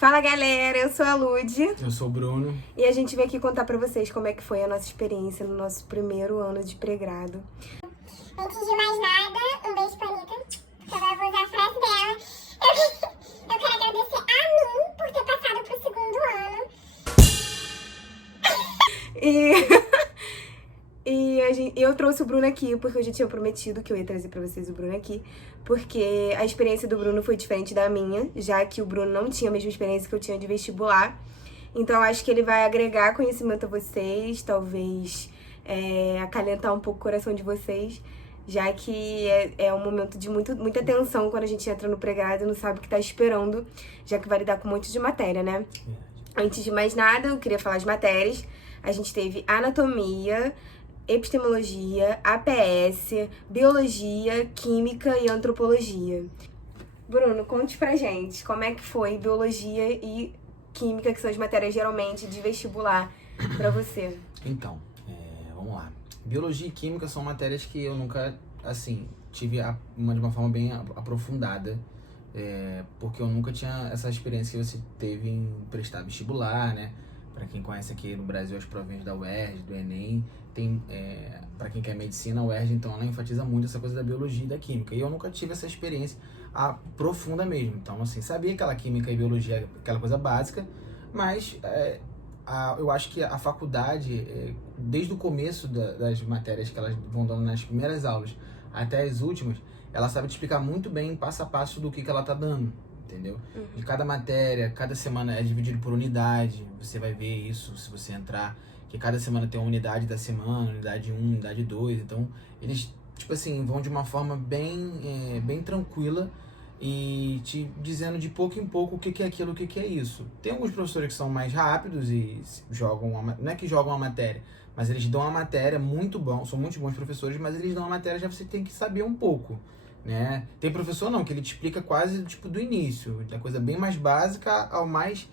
Fala galera, eu sou a Lud. Eu sou o Bruno. E a gente veio aqui contar pra vocês como é que foi a nossa experiência no nosso primeiro ano de pré-grado. Antes de mais nada, um beijo pra Anitta, que agora eu vou usar a frase dela. Eu quero agradecer a mim por ter passado pro segundo ano. Eu trouxe o Bruno aqui porque eu já tinha prometido que eu ia trazer pra vocês o Bruno aqui, porque a experiência do Bruno foi diferente da minha, já que o Bruno não tinha a mesma experiência que eu tinha de vestibular. Então eu acho que ele vai agregar conhecimento a vocês, talvez acalentar um pouco o coração de vocês, já que é um momento de muita tensão quando a gente entra no pré-grado e não sabe o que tá esperando, já que vai lidar com um monte de matéria, né? Antes de mais nada, eu queria falar as matérias. A gente teve anatomia, epistemologia, APS, biologia, química e antropologia. Bruno, conte pra gente como é que foi biologia e química, que são as matérias geralmente de vestibular, pra você. Então, vamos lá. Biologia e química são matérias que eu nunca, assim, tive de uma forma bem aprofundada, porque eu nunca tinha essa experiência que você teve em prestar vestibular, né? Para quem conhece aqui no Brasil as provinhas da UERJ, do Enem, tem, para quem quer medicina, a UERJ, então, ela enfatiza muito essa coisa da biologia e da química. E eu nunca tive essa experiência profunda mesmo. Então, assim, sabia aquela química e biologia, aquela coisa básica, mas eu acho que a faculdade, desde o começo das matérias que elas vão dando nas primeiras aulas até as últimas, ela sabe te explicar muito bem, passo a passo, do que ela tá dando. Entendeu? De cada matéria, cada semana é dividido por unidade. Você vai ver isso se você entrar, que cada semana tem uma unidade da semana, unidade 1, unidade 2. Então, eles, tipo assim, vão de uma forma bem tranquila e te dizendo de pouco em pouco o que é aquilo, o que é isso. Tem alguns professores que são mais rápidos e jogam, não é que jogam a matéria, mas eles dão a matéria muito bom, são muito bons professores, mas eles dão a matéria, já você tem que saber um pouco. Né? Tem professor não, que ele te explica quase tipo do início, da coisa bem mais básica a mais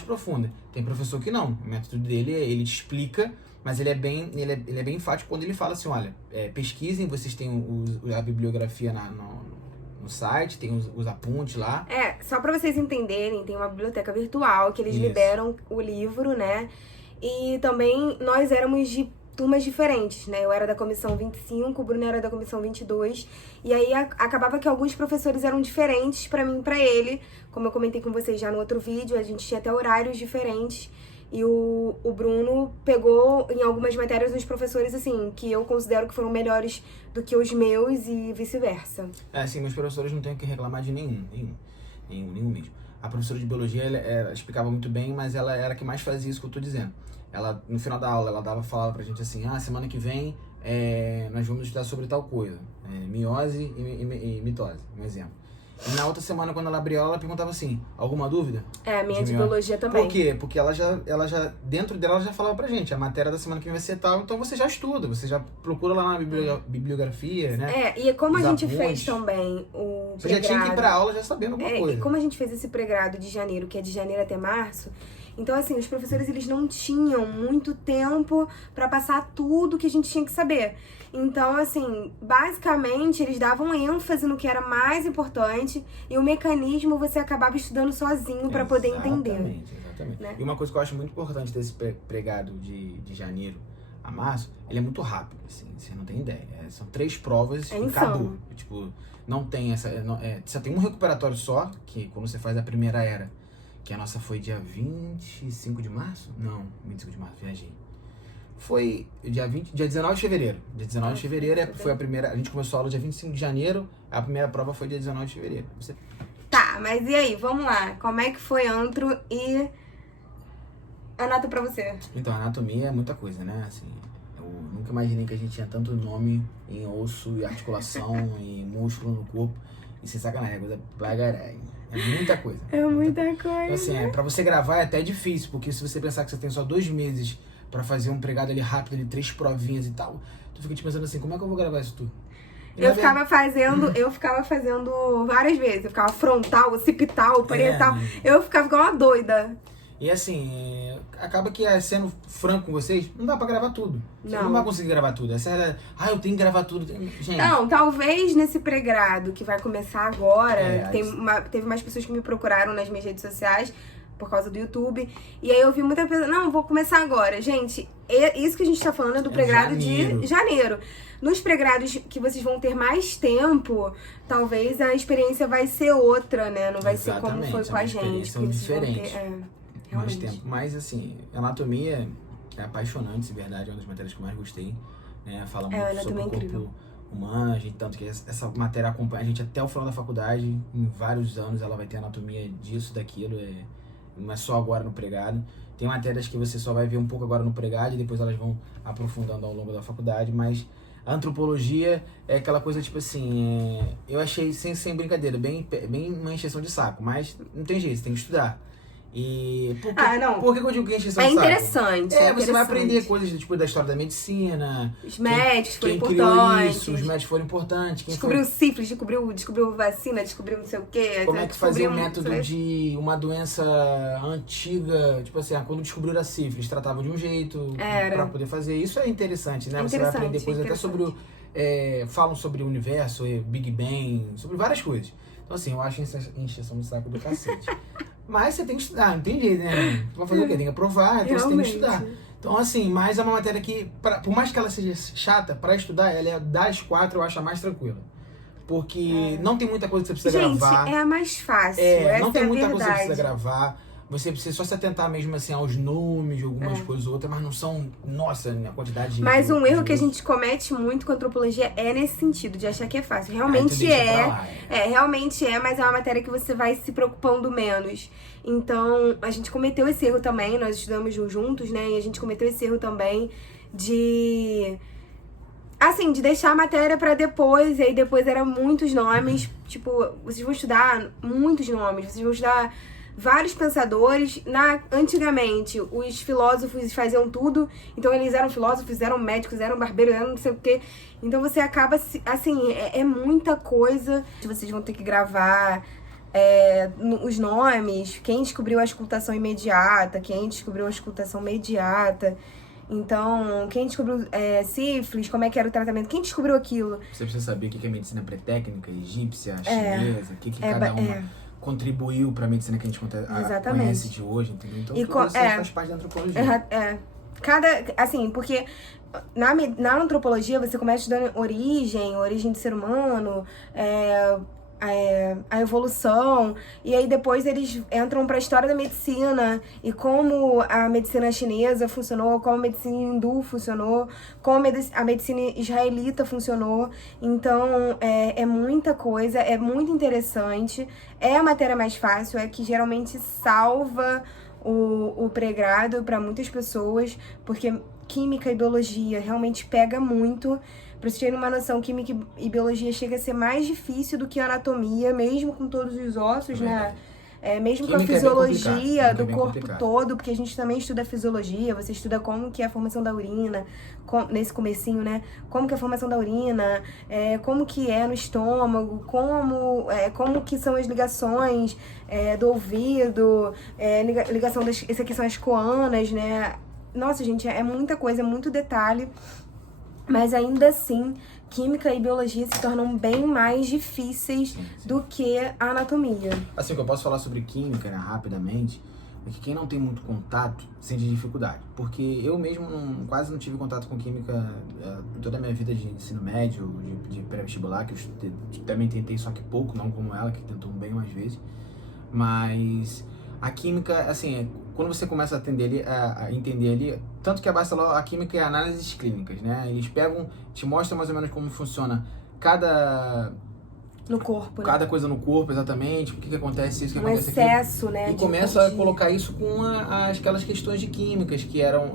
profunda. Tem professor que não, o método dele ele te explica, mas ele é bem enfático quando ele fala assim, olha, pesquisem, vocês têm a bibliografia no site, tem os apuntes lá. Só pra vocês entenderem, tem uma biblioteca virtual que eles liberam o livro, né? E também nós éramos de turmas diferentes, né? Eu era da comissão 25, o Bruno era da comissão 22, e aí acabava que alguns professores eram diferentes pra mim e pra ele. Como eu comentei com vocês já no outro vídeo, a gente tinha até horários diferentes, e o Bruno pegou em algumas matérias uns professores, assim, que eu considero que foram melhores do que os meus e vice-versa. Sim, meus professores não tenho o que reclamar de nenhum mesmo. A professora de biologia, ela explicava muito bem, mas ela era a que mais fazia isso que eu tô dizendo. Ela, no final da aula, ela falava pra gente assim, semana que vem nós vamos estudar sobre tal coisa, miose e mitose, um exemplo. E na outra semana, quando ela abriu, ela perguntava assim, alguma dúvida? A minha de biologia também. Por quê? Porque ela já, dentro dela, ela já falava pra gente, a matéria da semana que vem vai ser tal, então você já estuda, você já procura lá na bibliografia, né? E como a gente apontes. fez também o Você já tinha que ir pra aula já sabendo alguma coisa. E como a gente fez esse pré-grado de janeiro, que é de janeiro até março, então, assim, os professores, eles não tinham muito tempo pra passar tudo que a gente tinha que saber. Então, assim, basicamente, eles davam ênfase no que era mais importante e o mecanismo você acabava estudando sozinho pra poder entender. Exatamente. Né? E uma coisa que eu acho muito importante desse pré-grado de janeiro a março, ele é muito rápido, assim, você não tem ideia. São 3 provas e acabou. Tipo, não tem essa... só tem um recuperatório só, que quando você faz a primeira era, que a nossa foi dia 25 de março? Não, 25 de março, viajei. Foi dia 19 de fevereiro. Dia 19 de fevereiro foi a primeira... A gente começou a aula dia 25 de janeiro, a primeira prova foi dia 19 de fevereiro. Tá, mas e aí, vamos lá. Como é que foi antro e anato pra você? Então, anatomia é muita coisa, né? Assim, eu nunca imaginei que a gente tinha tanto nome em osso e articulação e músculo no corpo. E sem sacanagem, é coisa bagaragem. É muita coisa. É muita coisa. Então, assim, pra você gravar é até difícil, porque se você pensar que você tem só 2 meses pra fazer um pregado ali rápido, ali 3 provinhas e tal, tu fica te pensando assim, como é que eu vou gravar isso tudo? Eu ficava fazendo várias vezes. Eu ficava frontal, occipital, parietal. Eu ficava igual uma doida. E assim, acaba que, sendo franco com vocês, não dá pra gravar tudo. Você não vai conseguir gravar tudo. Essa era, eu tenho que gravar tudo. Gente. Não, talvez nesse pré-grado que vai começar agora, teve mais pessoas que me procuraram nas minhas redes sociais, por causa do YouTube. E aí eu vi muita pessoa, não, vou começar agora. Gente, isso que a gente tá falando é do pregrado de janeiro. Nos pregrados que vocês vão ter mais tempo, talvez a experiência vai ser outra, né? Não vai ser como foi com a gente. São diferentes. Realmente. Mais tempo. Mas, assim, anatomia é apaixonante, de verdade. É uma das matérias que eu mais gostei. Né? Fala muito sobre o corpo humano, a gente, tanto que essa matéria acompanha a gente até o final da faculdade. Em vários anos ela vai ter anatomia disso, daquilo. Não é só agora no pregado. Tem matérias que você só vai ver um pouco agora no pregado e depois elas vão aprofundando ao longo da faculdade, mas a antropologia é aquela coisa tipo assim, eu achei sem brincadeira, bem uma encheção de saco, mas não tem jeito, você tem que estudar. E por que eu digo que é encheção de saco? Interessante. Você vai aprender coisas tipo da história da medicina. Os médicos foram importantes. Os médicos foram importantes. Descobriu sífilis, descobriu vacina, descobriu não sei o quê. Como é que fazia o método de uma doença antiga, tipo assim, quando descobriram a sífilis, tratavam de um jeito pra poder fazer. Isso é interessante, né? Você vai aprender coisas até sobre falam sobre o universo, Big Bang, sobre várias coisas. Então assim, eu acho encheção de saco do cacete. Mas você tem que estudar, não tem jeito, né? Tu vai fazer o quê? Tem que aprovar, então você tem que estudar. Então, assim, mas é uma matéria que, por mais que ela seja chata, pra estudar, ela é das 4, eu acho a mais tranquila. Porque não tem muita coisa que você precisa gravar. É a mais fácil. Não tem muita coisa que você precisa gravar. Você precisa só se atentar mesmo assim aos nomes de algumas coisas ou outras, mas não são, nossa, a quantidade de... Mas um erro que a gente comete muito com a antropologia é nesse sentido, de achar que é fácil. Realmente realmente mas é uma matéria que você vai se preocupando menos. Então, a gente cometeu esse erro também, nós estudamos juntos, né? E a gente cometeu esse erro também de deixar a matéria pra depois, e aí depois eram muitos nomes, tipo, vocês vão estudar muitos nomes, vocês vão estudar vários pensadores. Antigamente, os filósofos faziam tudo. Então, eles eram filósofos, eram médicos, eram barbeiros, eram não sei o quê. Então, você acaba, assim, é muita coisa. Vocês vão ter que gravar os nomes, quem descobriu a auscultação imediata, quem descobriu a auscultação mediata. Então, quem descobriu sífilis, como é que era o tratamento, quem descobriu aquilo. Você precisa saber o que é medicina pré-técnica, egípcia, chinesa, o que cada uma... contribuiu para a medicina que a gente conhece de hoje, entendeu? Então, tudo isso faz parte da antropologia. Porque na antropologia você começa estudando origem do ser humano, a evolução, e aí depois eles entram para a história da medicina e como a medicina chinesa funcionou, como a medicina hindu funcionou, como a medicina israelita funcionou. Então é muita coisa, é muito interessante, é a matéria mais fácil, é que geralmente salva o pregrado para muitas pessoas, porque química e biologia realmente pega muito. Pra vocês terem uma noção, química e biologia chega a ser mais difícil do que a anatomia, mesmo com todos os ossos, né? Mesmo com a fisiologia do corpo todo, porque a gente também estuda a fisiologia, você estuda como que é a formação da urina, nesse comecinho, né? Como que é a formação da urina, como que é no estômago, como que são as ligações do ouvido, ligação isso aqui são as coanas, né? Nossa, gente, é muita coisa, é muito detalhe. Mas ainda assim, química e biologia se tornam bem mais difíceis do que a anatomia. Assim, o que eu posso falar sobre química, né, rapidamente, é que quem não tem muito contato sente dificuldade. Porque eu mesmo quase não tive contato com química em toda a minha vida de ensino médio, de pré-vestibular, que eu também tentei, só que pouco, não como ela, que tentou bem mais vezes. Mas a química, assim, quando você começa a entender ali, tanto que a química é análises clínicas, né? Eles te mostram mais ou menos como funciona cada coisa no corpo, exatamente, o que acontece, isso que acontece aqui. Excesso, né? E começa a colocar isso com aquelas questões de químicas, que eram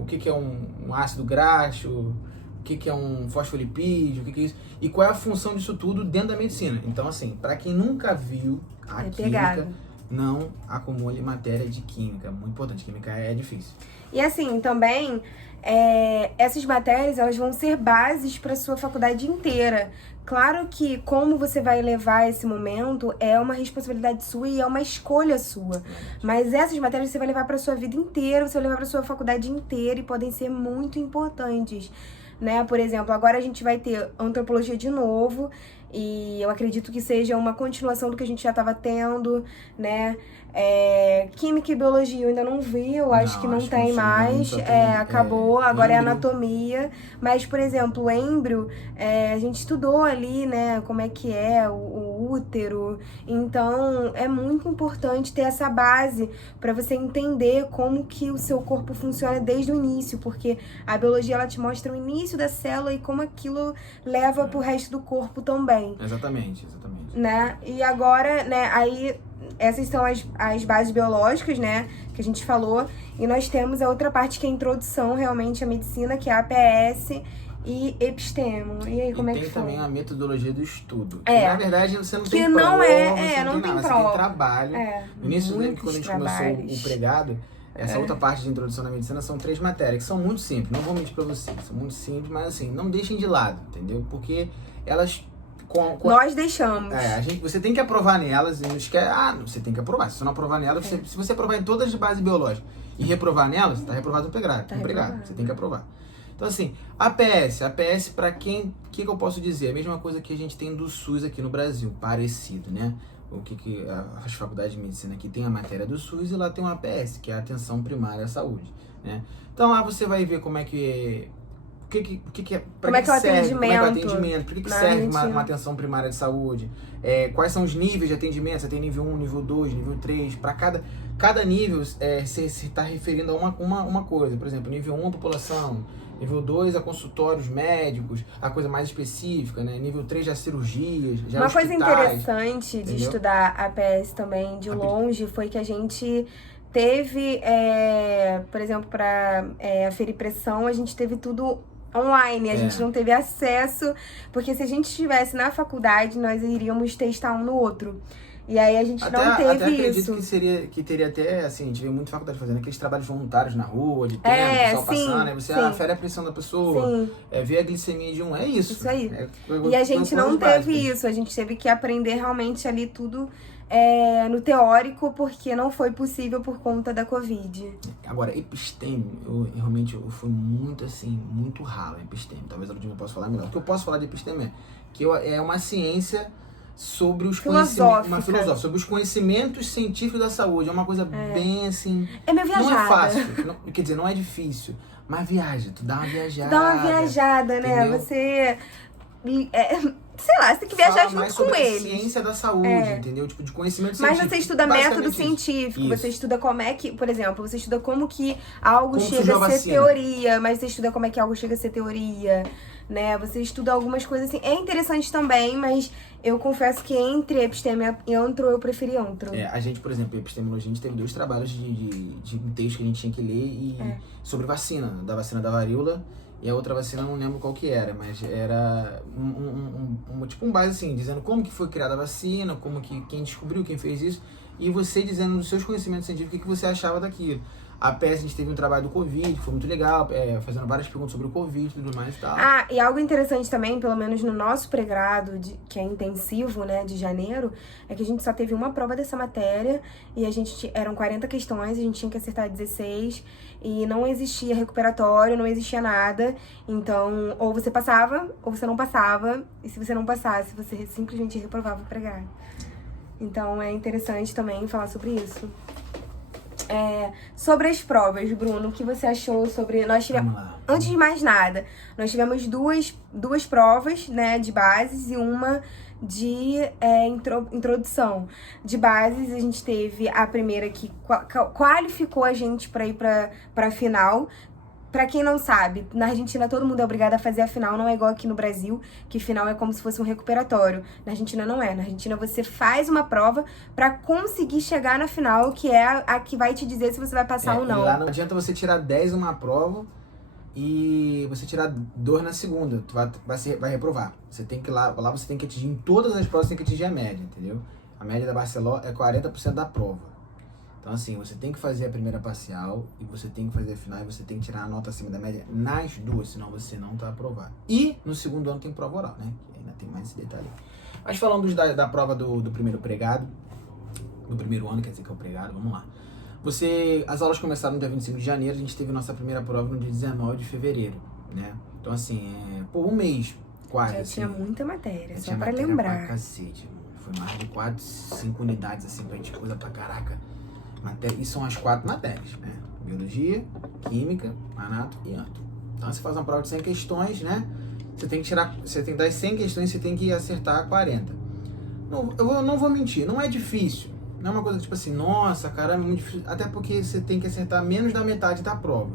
o que é um ácido graxo, o que é um fosfolipídio, o que é isso, e qual é a função disso tudo dentro da medicina. Então, assim, para quem nunca viu a química, não acumule matéria de química. Muito importante, química é difícil. E assim, também, essas matérias, elas vão ser bases para sua faculdade inteira. Claro que como você vai levar esse momento é uma responsabilidade sua e é uma escolha sua. Mas essas matérias você vai levar para sua vida inteira, você vai levar para sua faculdade inteira e podem ser muito importantes, né? Por exemplo, agora a gente vai ter antropologia de novo, e eu acredito que seja uma continuação do que a gente já estava tendo, né? Química e biologia eu ainda não vi, eu acho que não acho que tem se não me engano, mais. só tem, Acabou, agora é êmbrio. anatomia. Mas, por exemplo, o êmbrio, a gente estudou ali, né, como é que é o útero. Então, é muito importante ter essa base para você entender como que o seu corpo funciona desde o início, porque a biologia ela te mostra o início da célula e como aquilo leva pro resto do corpo também, Exatamente. né? E agora, né, aí essas são as bases biológicas, né, que a gente falou. E nós temos a outra parte que é a introdução realmente à medicina, que é a APS e epistemo. E aí, como é que tem foi? também a metodologia do estudo. Que, É. na verdade, você não Que tem não prova, é, não não tem tem nada. Você prova. tem trabalho. No início, eu lembro que quando a gente começou trabalhos. o pregado, essa outra parte de introdução na medicina são 3 matérias, que são muito simples. Não vou mentir pra vocês, são muito simples, mas assim, não deixem de lado, entendeu? Porque elas... Nós deixamos. Você tem que aprovar nelas e não esquece. Você tem que aprovar. Se você não aprovar nelas, se você aprovar em todas de base biológica e reprovar nelas, tá reprovado no pregado. Você tem que aprovar. Então, assim, APS pra quem, o que eu posso dizer? A mesma coisa que a gente tem do SUS aqui no Brasil, parecido, né? O que as faculdades de medicina aqui tem a matéria do SUS e lá tem uma APS, que é a atenção primária à saúde, né? Então lá você vai ver como é que como é que é o atendimento, por que serve medicina? uma atenção primária de saúde, quais são os níveis de atendimento, você tem nível 1, nível 2, nível 3, para cada nível você está referindo a uma coisa, por exemplo, nível 1 a população, nível 2 a consultórios médicos, a coisa mais específica, né? Nível 3 já cirurgias, já uma hospitais. Coisa interessante entendeu? De estudar a APS também de longe foi que a gente teve, por exemplo, para aferir pressão, a gente teve tudo online, a gente não teve acesso, porque se a gente estivesse na faculdade, nós iríamos testar um no outro. E aí a gente não teve até acredito isso. que teria até, assim, a gente vê muita faculdade fazendo aqueles trabalhos voluntários na rua, de tempo, o pessoal passando, aí você afere a pressão da pessoa, vê a glicemia de um, é isso. Isso aí. E a gente não teve isso, a gente teve que aprender realmente ali tudo no teórico, porque não foi possível por conta da Covid. Agora, episteme, eu realmente fui muito, assim, muito ralo em episteme. Talvez a Ludmilla possa falar melhor. O que eu posso falar de episteme é que é uma ciência sobre os conhecimentos, sobre os conhecimentos científicos da saúde. É uma coisa bem, assim... É meio viajada. Não é fácil, quer dizer, não é difícil, mas viaja, tu dá uma viajada. Dá uma viajada, né? Entendeu? Você... sei lá, você tem que viajar junto com eles. Ciência da saúde, entendeu? Tipo, de conhecimento Mas científico. você estuda método científico, você estuda como é que, por exemplo, você estuda como que algo chega a ser teoria, mas você estuda como é que algo chega a ser teoria, né? Você estuda algumas coisas assim. É interessante também, mas eu confesso que entre episteme e antro, eu preferi antro. A gente, por exemplo, em epistemologia, a gente teve 2 trabalhos de um texto que a gente tinha que ler sobre vacina, da vacina da varíola. E a outra vacina eu não lembro qual que era, mas era tipo um base assim, dizendo como que foi criada a vacina, como que quem descobriu, quem fez isso, e você dizendo nos seus conhecimentos científicos o que você achava daquilo. A PES, a gente teve um trabalho do Covid, que foi muito legal, fazendo várias perguntas sobre o Covid e tudo mais e tal. E algo interessante também, pelo menos no nosso pregrado, que é intensivo, né, de janeiro, é que a gente só teve uma prova dessa matéria e eram 40 questões, a gente tinha que acertar 16 e não existia recuperatório, não existia nada. Então, ou você passava, ou você não passava, e se você não passasse, você simplesmente reprovava o pregrado. Então, é interessante também falar sobre isso. Sobre as provas, Bruno, o que você achou sobre... Antes de mais nada, nós tivemos duas provas, né, de bases e uma de introdução. De bases, a gente teve a primeira que qualificou a gente para ir para a final. Pra quem não sabe, na Argentina todo mundo é obrigado a fazer a final, não é igual aqui no Brasil, que final é como se fosse um recuperatório. Na Argentina não é. Na Argentina você faz uma prova pra conseguir chegar na final, que é a que vai te dizer se você vai passar ou não. E lá não adianta você tirar 10 numa prova e você tirar 2 na segunda, tu vai reprovar. Você tem que lá você tem que atingir em todas as provas, você tem que atingir a média, entendeu? A média da Barcelona é 40% da prova. Então, assim, você tem que fazer a primeira parcial e você tem que fazer a final e você tem que tirar a nota acima da média nas 2, senão você não tá aprovado. E no segundo ano tem prova oral, né? Que ainda tem mais esse detalhe. Mas falando da prova do primeiro pregado, do primeiro ano, quer dizer que é o pregado, vamos lá. As aulas começaram no dia 25 de janeiro, a gente teve nossa primeira prova no dia 19 de fevereiro, né? Então, assim, um mês quase. Já tinha muita matéria, só pra matéria lembrar. Pra cacete, mano. Foi mais de 4, 5 unidades, assim, pra gente coisa pra caraca. E são as 4 matérias, né? Biologia, Química, Anato e Anto. Então, você faz uma prova de 100 questões, né? Você tem que das 100 questões, você tem que acertar 40. Eu não vou mentir, não é difícil. Não é uma coisa tipo assim, nossa, caramba, é muito difícil. Até porque você tem que acertar menos da metade da prova.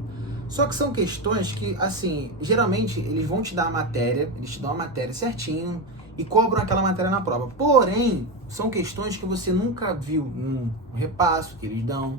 Só que são questões que, assim, geralmente eles vão te dar a matéria, eles te dão a matéria certinho e cobram aquela matéria na prova. Porém, são questões que você nunca viu no repasso que eles dão.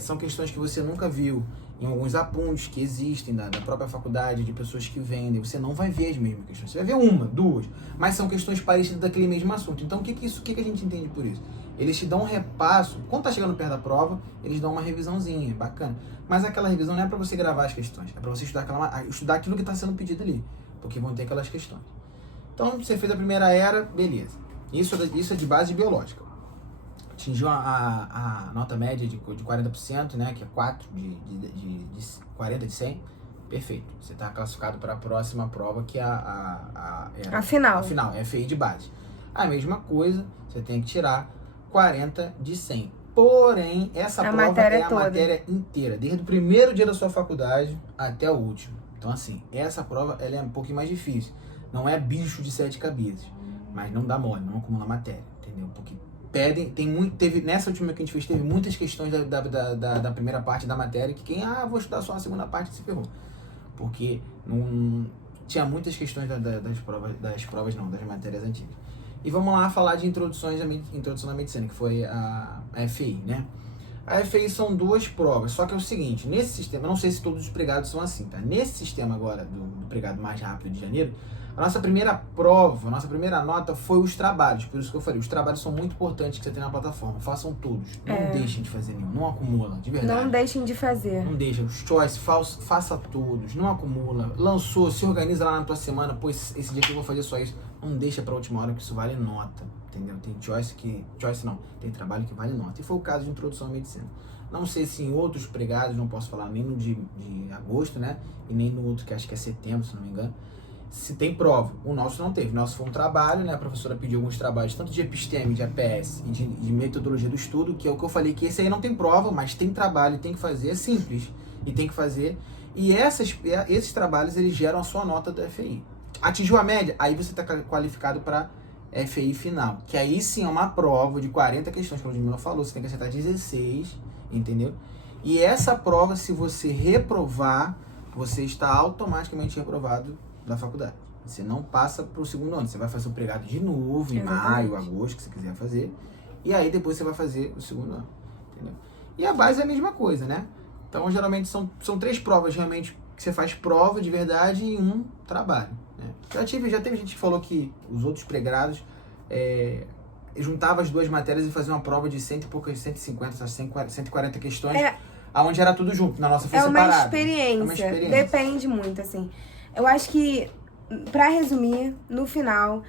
São questões que você nunca viu em alguns apontes que existem da própria faculdade, de pessoas que vendem. Você não vai ver as mesmas questões. Você vai ver uma, duas, mas são questões parecidas daquele mesmo assunto. Então, o que a gente entende por isso? Eles te dão um repasso. Quando tá chegando perto da prova, eles dão uma revisãozinha, bacana. Mas aquela revisão não é para você gravar as questões, é para você estudar aquilo que está sendo pedido ali, porque vão ter aquelas questões. Então, você fez a primeira era, beleza. Isso é de base biológica. Atingiu a nota média de 40%, né, que é 4 de 40 de 100, perfeito. Você está classificado para a próxima prova, que é a final. A final, é FI de base. A mesma coisa, você tem que tirar 40 de 100. Porém, essa prova é a matéria inteira, desde o primeiro dia da sua faculdade até o último. Então, assim, essa prova ela é um pouquinho mais difícil. Não é bicho de 7 cabeças, mas não dá mole, não acumula matéria, entendeu? Porque nessa última que a gente fez, teve muitas questões da primeira parte da matéria que vou estudar só a segunda parte, se ferrou. Porque não tinha muitas questões das matérias antigas. E vamos lá falar de introdução à medicina, que foi a FI, né? A FI são 2 provas, só que é o seguinte, nesse sistema, eu não sei se todos os pregados são assim, tá? Nesse sistema agora do pregado mais rápido de janeiro, a nossa primeira prova, a nossa primeira nota foi os trabalhos. Por isso que eu falei, os trabalhos são muito importantes que você tem na plataforma. Façam todos. Não deixem de fazer nenhum. Não acumula, de verdade. Não deixem de fazer. Não deixa. Os choice, faça todos. Não acumula. Lançou, se organiza lá na tua semana. Pô, esse dia que eu vou fazer só isso. Não deixa pra última hora, que isso vale nota. Entendeu? Tem tem trabalho que vale nota. E foi o caso de introdução à medicina. Não sei se em outros pregados, não posso falar nem no de agosto, né? E nem no outro que acho que é setembro, se não me engano. Se tem prova. O nosso não teve. O nosso foi um trabalho, né? A professora pediu alguns trabalhos, tanto de episteme, de APS e de metodologia do estudo, que é o que eu falei, que esse aí não tem prova, mas tem trabalho, tem que fazer, é simples. E tem que fazer. E esses trabalhos, eles geram a sua nota da FI. Atingiu a média? Aí você está qualificado para FI final. Que aí sim é uma prova de 40 questões, como o Ludmila falou, você tem que acertar 16, entendeu? E essa prova, se você reprovar, você está automaticamente reprovado da faculdade. Você não passa para o segundo ano. Você vai fazer o pregado de novo, em maio, agosto, que você quiser fazer. E aí depois você vai fazer o segundo ano. Entendeu? E a base é a mesma coisa, né? Então, geralmente, são 3 provas, realmente, que você faz prova de verdade e um trabalho. Né? Já teve gente que falou que os outros pregrados juntava as 2 matérias e fazia uma prova de 150, 140 questões, onde era tudo junto. Na nossa foi separado. É uma experiência. Depende muito, assim. Eu acho que, pra resumir, no final,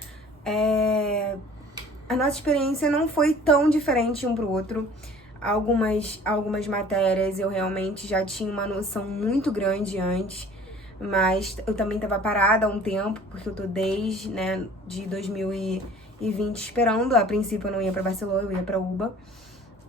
a nossa experiência não foi tão diferente um pro outro. Algumas matérias eu realmente já tinha uma noção muito grande antes, mas eu também estava parada há um tempo, porque eu tô desde, né, de 2020 esperando. A princípio eu não ia pra Barcelona, eu ia pra UBA.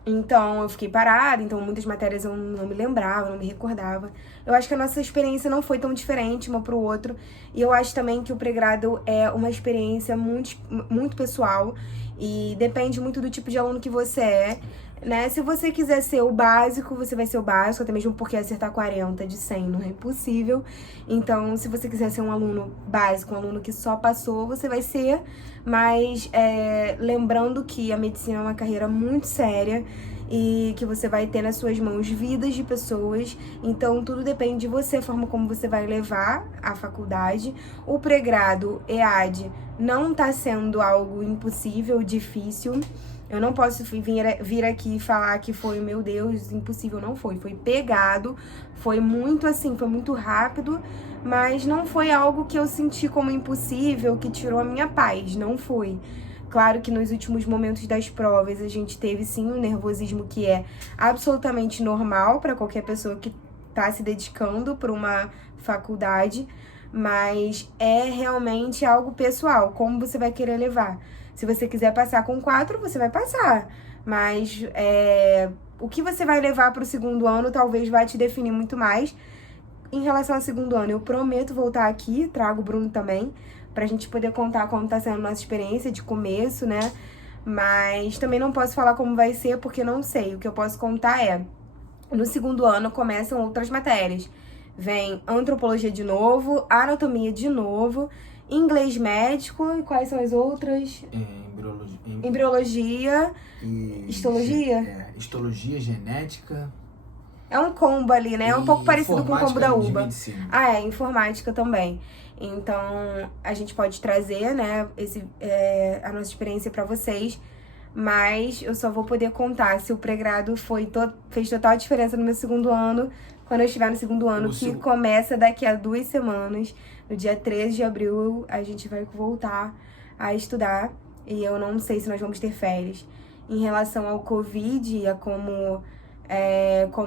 Então, eu fiquei parada, então muitas matérias eu não me lembrava, não me recordava. Eu acho que a nossa experiência não foi tão diferente uma pro outro. E eu acho também que o pregrado é uma experiência muito, muito pessoal e depende muito do tipo de aluno que você é, né? Se você quiser ser o básico, você vai ser o básico, até mesmo porque acertar 40 de 100 não é impossível. Então, se você quiser ser um aluno básico, um aluno que só passou, você vai ser. Mas lembrando que a medicina é uma carreira muito séria e que você vai ter nas suas mãos vidas de pessoas. Então, tudo depende de você, a forma como você vai levar a faculdade. O pregrado EAD não tá sendo algo impossível, difícil. Eu não posso vir aqui e falar que foi, meu Deus, impossível. Não foi. Foi pegado, foi muito assim, foi muito rápido, mas não foi algo que eu senti como impossível, que tirou a minha paz. Não foi. Claro que nos últimos momentos das provas a gente teve sim um nervosismo que é absolutamente normal para qualquer pessoa que tá se dedicando para uma faculdade, mas é realmente algo pessoal, como você vai querer levar. Se você quiser passar com 4, você vai passar. Mas o que você vai levar pro segundo ano talvez vai te definir muito mais. Em relação ao segundo ano, eu prometo voltar aqui, trago o Bruno também, pra gente poder contar como tá sendo a nossa experiência de começo, né? Mas também não posso falar como vai ser, porque não sei. O que eu posso contar é, no segundo ano começam outras matérias. Vem antropologia de novo, anatomia de novo, inglês médico, e quais são as outras? Embriologia, histologia? Histologia, genética. É um combo ali, né? É um pouco parecido com o combo da UBA. Informática também. Então, a gente pode trazer, né, a nossa experiência pra vocês, mas eu só vou poder contar se o pré-grado fez total diferença no meu segundo ano, quando eu estiver no segundo ano, que começa daqui a 2 semanas. No dia 13 de abril, a gente vai voltar a estudar e eu não sei se nós vamos ter férias. Em relação ao Covid e a como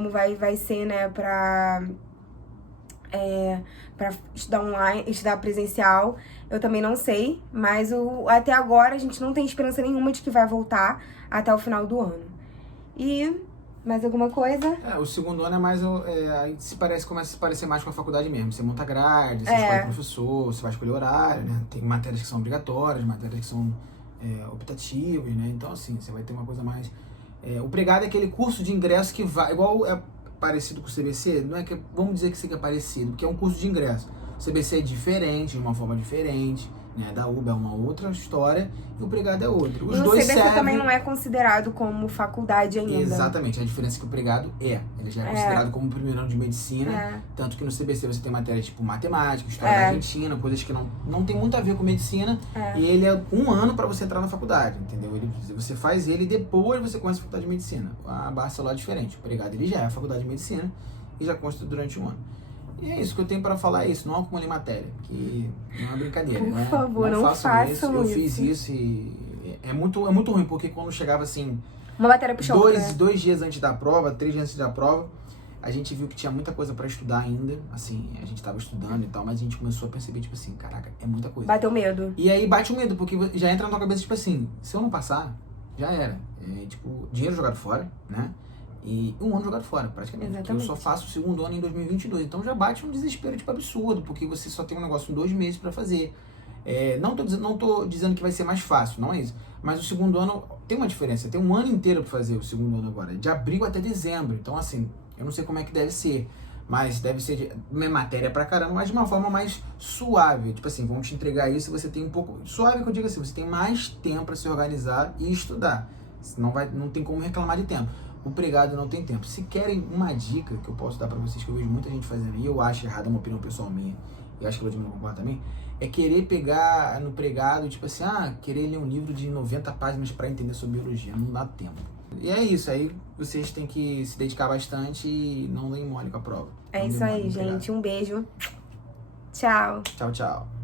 vai ser, né, pra estudar online, estudar presencial, eu também não sei, mas até agora a gente não tem esperança nenhuma de que vai voltar até o final do ano. E mais alguma coisa? O segundo ano é mais, começa a se parecer mais com a faculdade mesmo. Você monta grade, você escolhe professor, você vai escolher horário, né? Tem matérias que são obrigatórias, matérias que são optativas, né? Então, assim, você vai ter uma coisa mais... o pré-grado é aquele curso de ingresso que vai... Igual é parecido com o CBC, não é que... Vamos dizer que seja parecido, porque é um curso de ingresso. O CBC é diferente, de uma forma diferente, né? Da UBA é uma outra história e o pré-grado é outra. Os dois CBC servem... também não é considerado como faculdade ainda. Exatamente, a diferença é que o pré-grado ele já é considerado como o primeiro ano de medicina, tanto que no CBC você tem matéria tipo matemática, história da Argentina, coisas que não tem muito a ver com medicina, e ele é 1 ano para você entrar na faculdade, entendeu? Você faz ele e depois você começa a faculdade de medicina. A Barcelona é diferente, o pré-grado ele já é a faculdade de medicina e já consta durante 1 ano. E é isso que eu tenho para falar, é isso, não acumulei matéria, que não é brincadeira, Por né? favor, não façam isso. Eu fiz isso e é muito ruim, porque quando chegava assim, uma matéria puxa outra, né? 2 dias antes da prova, 3 dias antes da prova, a gente viu que tinha muita coisa pra estudar ainda, assim, a gente tava estudando e tal, mas a gente começou a perceber, tipo assim, caraca, é muita coisa. Bateu medo. E aí bate o medo, porque já entra na tua cabeça, tipo assim, se eu não passar, já era. Tipo, dinheiro jogado fora, né? E 1 ano jogado fora, praticamente. Exatamente. Eu só faço o segundo ano em 2022, então já bate um desespero, tipo, absurdo, porque você só tem um negócio em 2 meses pra fazer. Não tô dizendo que vai ser mais fácil, não é isso. Mas o segundo ano tem uma diferença, tem 1 ano inteiro pra fazer o segundo ano agora, de abril até dezembro. Então, assim, eu não sei como é que deve ser, mas deve ser matéria pra caramba, mas de uma forma mais suave. Tipo assim, vão te entregar isso, você tem um pouco... Suave que eu digo assim, você tem mais tempo pra se organizar e estudar. Não tem como reclamar de tempo. O pré-grado não tem tempo. Se querem uma dica que eu posso dar pra vocês, que eu vejo muita gente fazendo, e eu acho errado, é uma opinião pessoal minha, e acho que o Vladimir concorda também, é querer pegar no pré-grado, tipo assim, querer ler um livro de 90 páginas pra entender sobre biologia. Não dá tempo. E é isso, aí vocês têm que se dedicar bastante e não deem mole com a prova. É isso aí, gente. Um beijo. Tchau. Tchau, tchau.